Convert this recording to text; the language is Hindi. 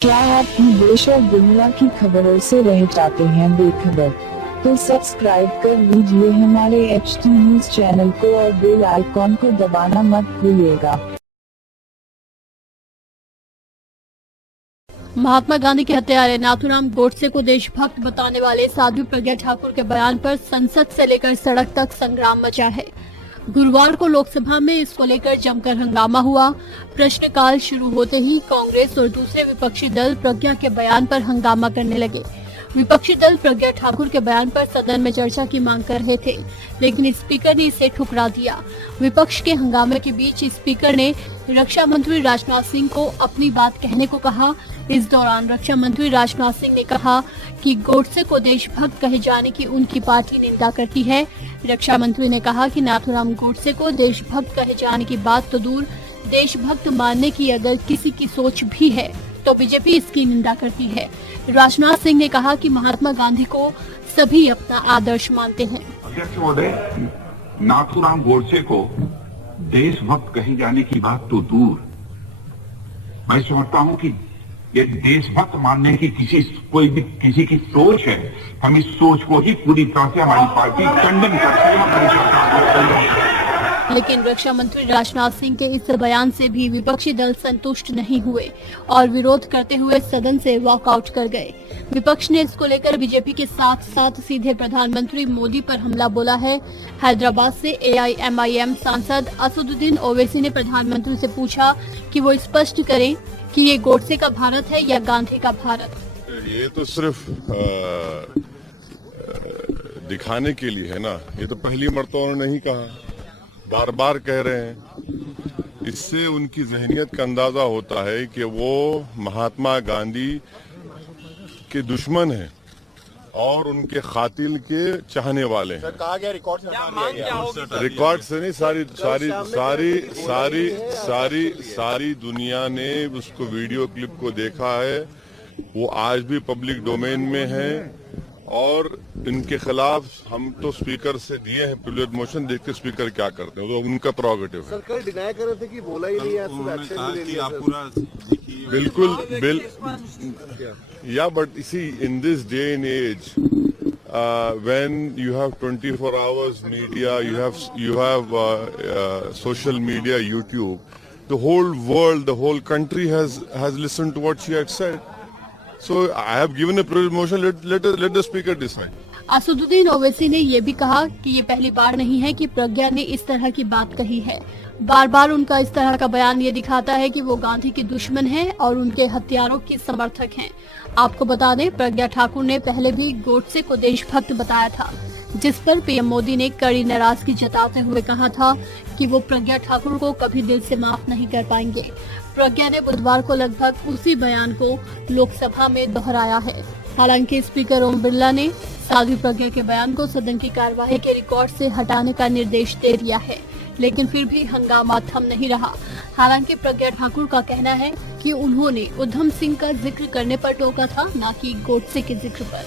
क्या आप भी देश और दुनिया की खबरों से रह जाते हैं बेखबर? तो सब्सक्राइब कर लीजिए हमारे HT न्यूज चैनल को और बेल आइकॉन को दबाना मत भूलिएगा। महात्मा गांधी के हत्यारे नाथूराम गोडसे को देशभक्त बताने वाले साध्वी प्रज्ञा ठाकुर के बयान पर संसद से लेकर सड़क तक संग्राम मचा है। गुरुवार को लोकसभा में इसको लेकर जमकर हंगामा हुआ। प्रश्नकाल शुरू होते ही कांग्रेस और दूसरे विपक्षी दल प्रज्ञा के बयान पर हंगामा करने लगे। विपक्षी दल प्रज्ञा ठाकुर के बयान पर सदन में चर्चा की मांग कर रहे थे, लेकिन स्पीकर ने इसे ठुकरा दिया। विपक्ष के हंगामे के बीच स्पीकर ने रक्षा मंत्री राजनाथ सिंह को अपनी बात कहने को कहा। इस दौरान रक्षा मंत्री राजनाथ सिंह ने कहा कि गोडसे को देशभक्त कहे जाने की उनकी पार्टी निंदा करती है। रक्षा मंत्री ने कहा कि नाथूराम गोडसे को देशभक्त कहे जाने की बात तो दूर, देशभक्त मानने की अगर किसी की सोच भी है तो बीजेपी इसकी निंदा करती है। राजनाथ सिंह ने कहा कि महात्मा गांधी को सभी अपना आदर्श मानते हैं। अध्यक्ष महोदय, नाथूराम गोडसे को देशभक्त कहे जाने की बात तो दूर, मैं समझता हूं कि ये देशभक्त मानने की किसी की सोच है। हम इस सोच को ही पूरी तरह से हमारी पार्टी खंडन करती है। लेकिन रक्षा मंत्री राजनाथ सिंह के इस बयान से भी विपक्षी दल संतुष्ट नहीं हुए और विरोध करते हुए सदन से वॉकआउट कर गए। विपक्ष ने इसको लेकर बीजेपी के साथ साथ सीधे प्रधानमंत्री मोदी पर हमला बोला है। हैदराबाद से AIMIM सांसद असदुद्दीन ओवैसी ने प्रधानमंत्री से पूछा कि वो स्पष्ट करें कि ये गोडसे का भारत है या गांधी का भारत। ये तो सिर्फ दिखाने के लिए है ना, ये तो पहली मर्तबा उन्होंने नहीं कहा, बार बार कह रहे हैं। इससे उनकी जहनियत का अंदाजा होता है कि वो महात्मा गांधी के दुश्मन हैं और उनके खातिल के चाहने वाले हैं। कहा गया रिकॉर्ड से नहीं, सारी दुनिया ने उसको वीडियो क्लिप को देखा है। वो आज भी पब्लिक डोमेन में है और इनके खिलाफ हम तो स्पीकर से दिए हैं प्रिविलेज मोशन, देखते स्पीकर क्या करते हैं, तो उनका प्रोगेटिव है। सर कल डिनाई कर रहे थे कि बोला ही नहीं है, एक्शन भी नहीं है। बिल्कुल या बट इसी in this day and age when you have 24 hours media, you have social media, YouTube, the whole world, the whole country has listened to what she had said. So I have given a privilege motion. Let the speaker decide. Asaduddin Owaisi ने ये भी कहा कि ये पहली बार नहीं है कि प्रज्ञा ने इस तरह की बात कही है। बार बार उनका इस तरह का बयान ये दिखाता है कि वो गांधी के दुश्मन हैं और उनके हत्यारों के समर्थक हैं। आपको बता दें, प्रज्ञा ठाकुर ने पहले भी गोडसे को देशभक्त बताया था, जिस पर PM मोदी ने कड़ी नाराजगी जताते हुए कहा था कि वो प्रज्ञा ठाकुर को कभी दिल से माफ नहीं कर पाएंगे। प्रज्ञा ने बुधवार को लगभग उसी बयान को लोकसभा में दोहराया है। हालांकि स्पीकर ओम बिरला ने साध्वी प्रज्ञा के बयान को सदन की कार्यवाही के रिकॉर्ड से हटाने का निर्देश दे दिया है, लेकिन फिर भी हंगामा थम नहीं रहा। हालांकि प्रज्ञा ठाकुर का कहना है कि उन्होंने उधम सिंह का जिक्र करने पर टोका था, न कि गोडसे के जिक्र पर।